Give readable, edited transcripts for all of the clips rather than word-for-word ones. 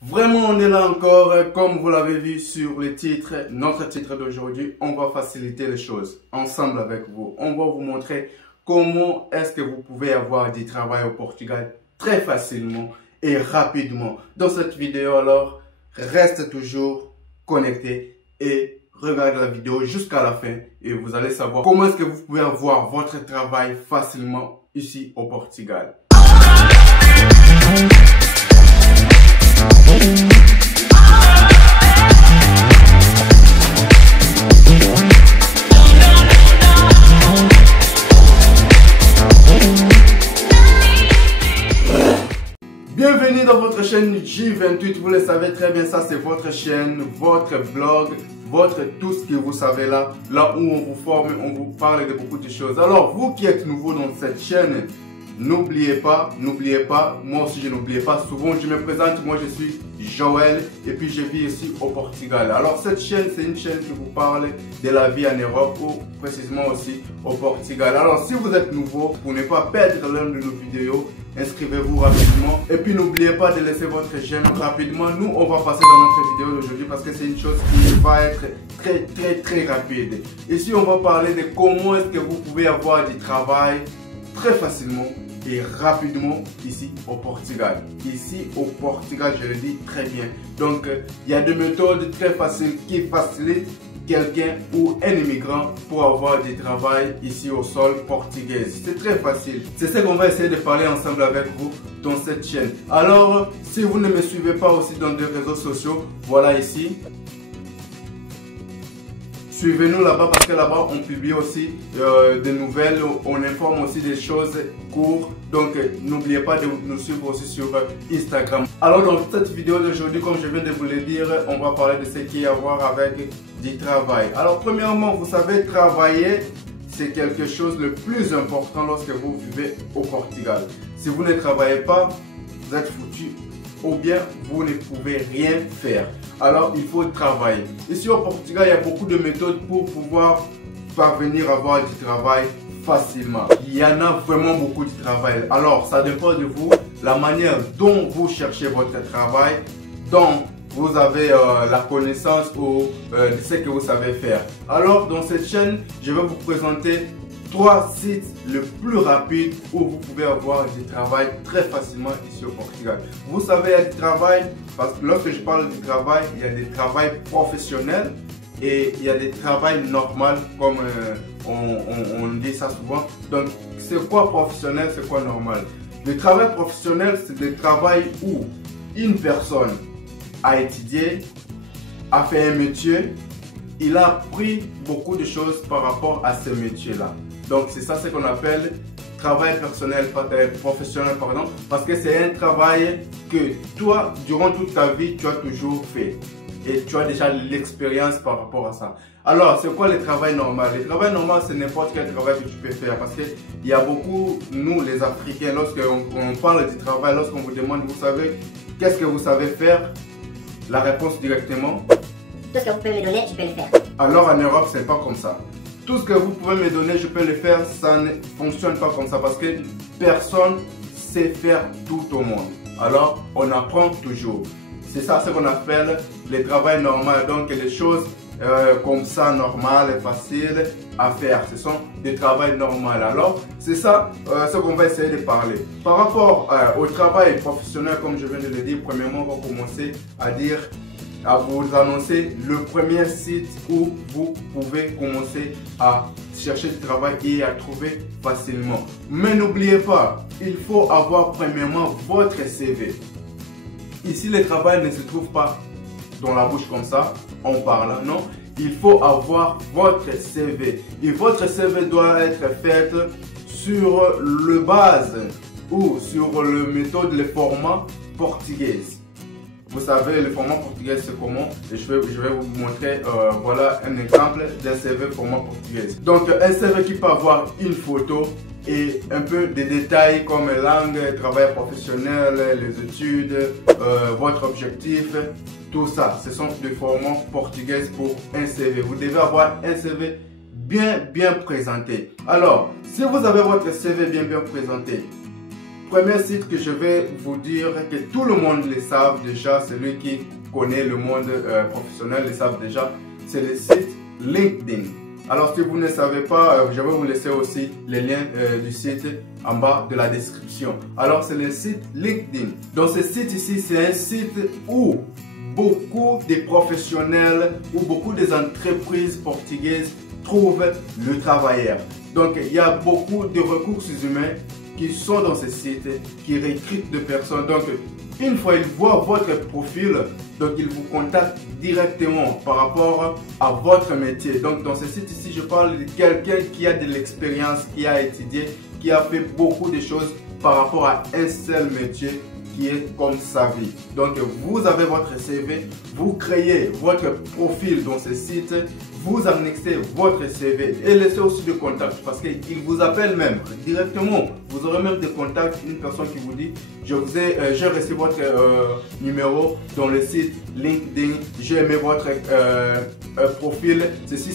Vraiment, on est là encore, comme vous l'avez vu sur le titre, notre titre d'aujourd'hui, on va faciliter les choses ensemble avec vous. On va vous montrer comment est-ce que vous pouvez avoir du travail au Portugal très facilement et rapidement. Dans cette vidéo, alors, reste toujours connecté et regarde la vidéo jusqu'à la fin et vous allez savoir comment est-ce que vous pouvez avoir votre travail facilement ici au Portugal. Bienvenue dans votre chaîne J28, vous le savez très bien, ça c'est votre chaîne, votre blog, votre tout ce que vous savez là où on vous forme, on vous parle de beaucoup de choses. Alors vous qui êtes nouveau dans cette chaîne, n'oubliez pas, moi aussi je n'oubliais pas, souvent je me présente, moi je suis Joël et puis je vis ici au Portugal. Alors cette chaîne, c'est une chaîne qui vous parle de la vie en Europe ou précisément aussi au Portugal. Alors si vous êtes nouveau, pour ne pas perdre l'un de nos vidéos, inscrivez-vous rapidement et puis n'oubliez pas de laisser votre j'aime rapidement. Nous on va passer dans notre vidéo d'aujourd'hui parce que c'est une chose qui va être très rapide. Ici on va parler de comment est-ce que vous pouvez avoir du travail très facilement et rapidement ici au Portugal. Ici au Portugal, je le dis très bien. Donc, il y a des méthodes très faciles qui facilitent quelqu'un ou un immigrant pour avoir du travail ici au sol portugais. C'est très facile. C'est ce qu'on va essayer de parler ensemble avec vous dans cette chaîne. Alors, si vous ne me suivez pas aussi dans des réseaux sociaux, voilà ici. Suivez-nous là-bas parce que là-bas on publie aussi des nouvelles, on informe aussi des choses courtes. Donc n'oubliez pas de nous suivre aussi sur Instagram. Alors dans cette vidéo d'aujourd'hui, comme je viens de vous le dire, on va parler de ce qui a à voir avec du travail. Alors premièrement, vous savez, travailler, c'est quelque chose le plus important lorsque vous vivez au Portugal. Si vous ne travaillez pas, vous êtes foutu. Ou bien vous ne pouvez rien faire. Alors il faut travailler. Ici au Portugal, il y a beaucoup de méthodes pour pouvoir parvenir à avoir du travail facilement. Il y en a vraiment beaucoup de travail. Alors ça dépend de vous, la manière dont vous cherchez votre travail, dont vous avez la connaissance ou de ce que vous savez faire. Alors dans cette chaîne, je vais vous présenter 3 sites les plus rapides où vous pouvez avoir du travail très facilement ici au Portugal. Vous savez, il y a du travail, parce que lorsque je parle du travail, il y a des travails professionnels et il y a des travails normaux, comme on dit ça souvent. Donc, c'est quoi professionnel, c'est quoi normal? Le travail professionnel, c'est le travail où une personne a étudié, a fait un métier, il a appris beaucoup de choses par rapport à ce métier-là. Donc c'est ça ce qu'on appelle travail professionnel, pardon, parce que c'est un travail que toi, durant toute ta vie, tu as toujours fait. Et tu as déjà l'expérience par rapport à ça. Alors, c'est quoi le travail normal? Le travail normal, c'est n'importe quel travail que tu peux faire. Parce qu'il y a beaucoup, nous les Africains, lorsqu'on parle du travail, lorsqu'on vous demande, vous savez, qu'est-ce que vous savez faire? La réponse directement, tout ce que vous pouvez me donner, je peux le faire. Alors en Europe, c'est pas comme ça. Tout ce que vous pouvez me donner, je peux le faire. Ça ne fonctionne pas comme ça parce que personne sait faire tout au monde. Alors, on apprend toujours. C'est ça ce qu'on appelle le travail normal. Donc, les choses comme ça, normales et faciles à faire. Ce sont des travails normaux. Alors, c'est ça ce qu'on va essayer de parler. Par rapport au travail professionnel, comme je viens de le dire, premièrement, on va commencer à vous annoncer le premier site où vous pouvez commencer à chercher du travail et à trouver facilement. Mais n'oubliez pas, il faut avoir premièrement votre CV. Ici, le travail ne se trouve pas dans la bouche comme ça, en parlant, non. Il faut avoir votre CV. Et votre CV doit être fait sur le base ou sur le méthode, le format portugais. Vous savez, le format portugais, c'est comment? Et je vais vous montrer, voilà un exemple d'un CV format portugais. Donc, un CV qui peut avoir une photo et un peu de détails comme langue, travail professionnel, les études, votre objectif, tout ça. Ce sont des formats portugais pour un CV. Vous devez avoir un CV bien présenté. Alors, si vous avez votre CV bien présenté, premier site que je vais vous dire que tout le monde le savent déjà, celui qui connaît le monde professionnel le savent déjà, c'est le site LinkedIn. Alors si vous ne savez pas, je vais vous laisser aussi les liens du site en bas de la description. Alors c'est le site LinkedIn. Donc ce site ici, c'est un site où beaucoup de professionnels ou beaucoup des entreprises portugaises trouvent le travailleur. Donc il y a beaucoup de ressources humaines qui sont dans ce site, qui recrutent des personnes. Donc une fois ils voient votre profil, donc ils vous contactent directement par rapport à votre métier. Donc dans ce site ici, je parle de quelqu'un qui a de l'expérience, qui a étudié, qui a fait beaucoup de choses par rapport à un seul métier qui est comme sa vie. Donc vous avez votre CV, vous créez votre profil dans ce site, vous annexez votre CV et laissez aussi des contacts parce qu'il vous appelle même directement. Vous aurez même des contacts, une personne qui vous dit j'ai reçu votre numéro dans le site LinkedIn, j'ai aimé votre profil, ceci,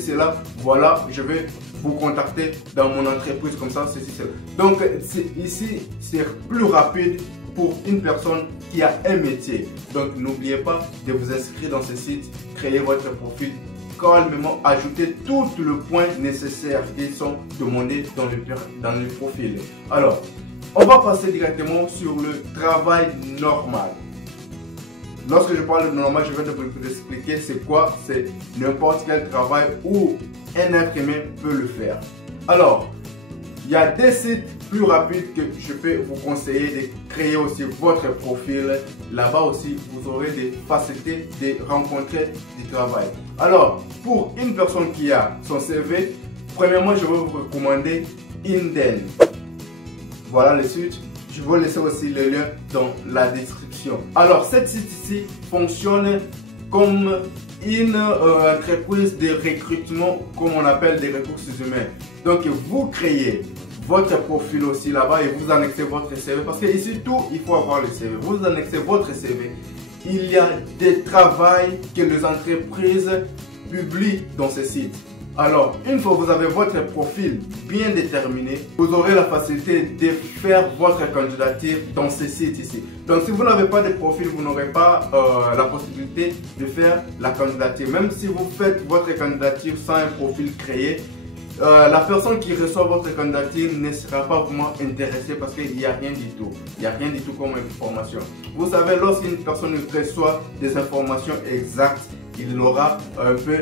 cela, voilà, je vais vous contacter dans mon entreprise comme ça, ceci, cela. Donc ici, c'est plus rapide pour une personne qui a un métier. Donc n'oubliez pas de vous inscrire dans ce site, créer votre profil calmement, ajouter tous les points nécessaires qui sont demandés dans le profil. Alors, on va passer directement sur le travail normal. Lorsque je parle de normal, je vais vous expliquer c'est quoi. C'est n'importe quel travail où un être humain peut le faire. Alors, il y a des sites plus rapides que je peux vous conseiller de créer aussi votre profil. Là-bas aussi, vous aurez des facilités de rencontrer du travail. Alors, pour une personne qui a son CV, premièrement, je vais vous recommander Inden. Voilà le site. Je vais laisser aussi le lien dans la description. Alors, cette site ici fonctionne comme une entreprise de recrutement, comme on appelle des ressources humaines. Donc, vous créez votre profil aussi là-bas et vous annexez votre CV. Parce que ici, tout, il faut avoir le CV. Vous annexez votre CV. Il y a des travails que les entreprises publient dans ce site. Alors, une fois que vous avez votre profil bien déterminé, vous aurez la facilité de faire votre candidature dans ce site ici. Donc, si vous n'avez pas de profil, vous n'aurez pas la possibilité de faire la candidature. Même si vous faites votre candidature sans un profil créé, la personne qui reçoit votre candidature ne sera pas vraiment intéressée parce qu'il n'y a rien du tout. Il n'y a rien du tout comme information. Vous savez, lorsqu'une personne reçoit des informations exactes, il aura un peu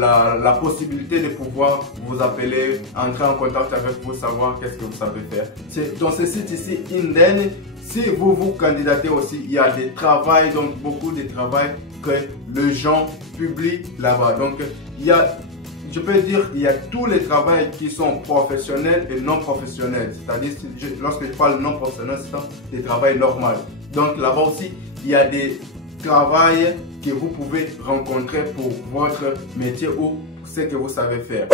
la possibilité de pouvoir vous appeler, entrer en contact avec vous, savoir qu'est-ce que vous savez faire. Dans ce site ici, Inden, si vous vous candidatez aussi, il y a des travails, donc beaucoup de travail que les gens publient là-bas. Donc, il y a, je peux dire, il y a tous les travails qui sont professionnels et non professionnels. C'est-à-dire, lorsque je parle non professionnel, c'est des travails normaux. Donc, là-bas aussi, il y a des travail que vous pouvez rencontrer pour votre métier ou ce que vous savez faire.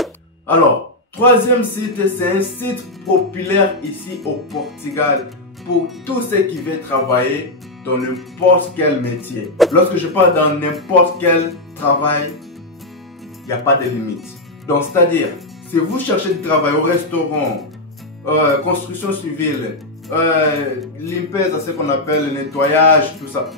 Alors, troisième site, c'est un site populaire ici au Portugal pour tous ceux qui veulent travailler dans n'importe quel métier. Lorsque je parle dans n'importe quel travail, il n'y a pas de limite. Donc, c'est-à-dire, si vous cherchez du travail au restaurant, construction civile, limpeza, ce qu'on appelle le nettoyage, tout ça,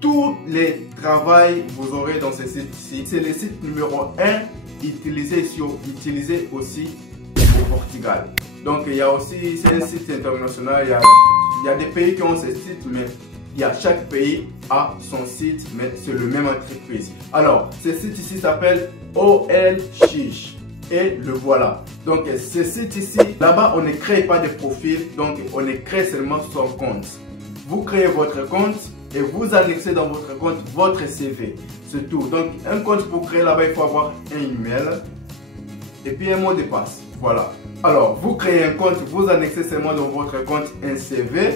tous les travails vous aurez dans ce site-ci. C'est le site numéro 1 utilisé aussi au Portugal. Donc il y a aussi, c'est un site international, il y a des pays qui ont ce site, mais chaque pays a son site, mais c'est le même entreprise. Alors, ce site ici s'appelle OLX. Et le voilà. Donc ce site ici, là-bas on ne crée pas de profil, donc on ne crée seulement son compte. Vous créez votre compte et vous annexez dans votre compte votre CV. C'est tout. Donc un compte pour créer là-bas, il faut avoir un email et puis un mot de passe. Voilà. Alors vous créez un compte, vous annexez seulement dans votre compte un CV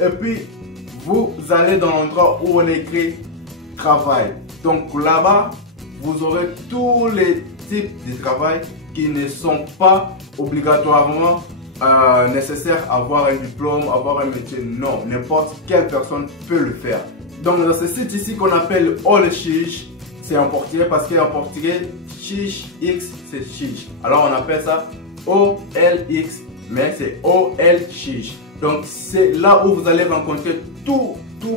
et puis vous allez dans l'endroit où on écrit travail. Donc là-bas, vous aurez tous les types de travail qui ne sont pas obligatoirement nécessaires à avoir un diplôme, avoir un métier. Non, n'importe quelle personne peut le faire. Donc dans ce site ici qu'on appelle OLX, c'est en portugais parce qu'en portugais, XX c'est X. Alors on appelle ça OLX, mais c'est OLX. Donc c'est là où vous allez rencontrer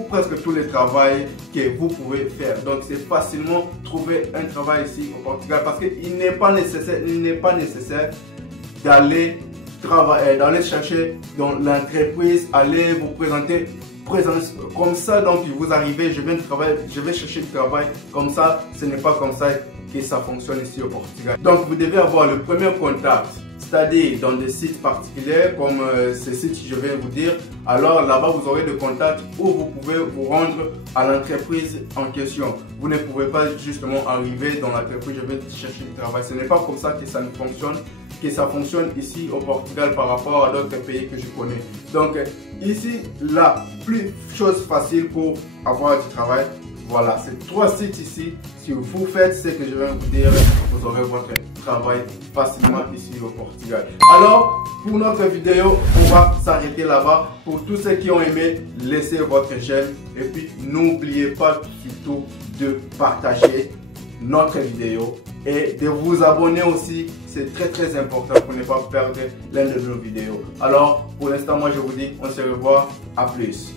presque tous les travails que vous pouvez faire. Donc c'est facilement trouver un travail ici au Portugal parce qu'il n'est pas nécessaire d'aller travailler, d'aller chercher dans l'entreprise, aller vous présenter comme ça. Donc vous arrivez, je viens de travailler, je vais chercher du travail comme ça. Ce n'est pas comme ça que ça fonctionne ici au Portugal. Donc vous devez avoir le premier contact, c'est-à-dire dans des sites particuliers comme ces sites que je vais vous dire. Alors là-bas vous aurez des contacts où vous pouvez vous rendre à l'entreprise en question. Vous ne pouvez pas justement arriver dans l'entreprise, je vais chercher du travail. Ce n'est pas comme ça que ça ne fonctionne, que ça fonctionne ici au Portugal par rapport à d'autres pays que je connais. Donc ici, la plus chose facile pour avoir du travail, voilà, c'est 3 sites ici. Si vous faites ce que je vais vous dire, vous aurez votre travail facilement ici au Portugal. Alors, pour notre vidéo, on va s'arrêter là-bas. Pour tous ceux qui ont aimé, laissez votre j'aime. Et puis, n'oubliez pas surtout de partager notre vidéo et de vous abonner aussi. C'est très important pour ne pas perdre l'une de nos vidéos. Alors, pour l'instant, moi je vous dis, on se revoit. À plus.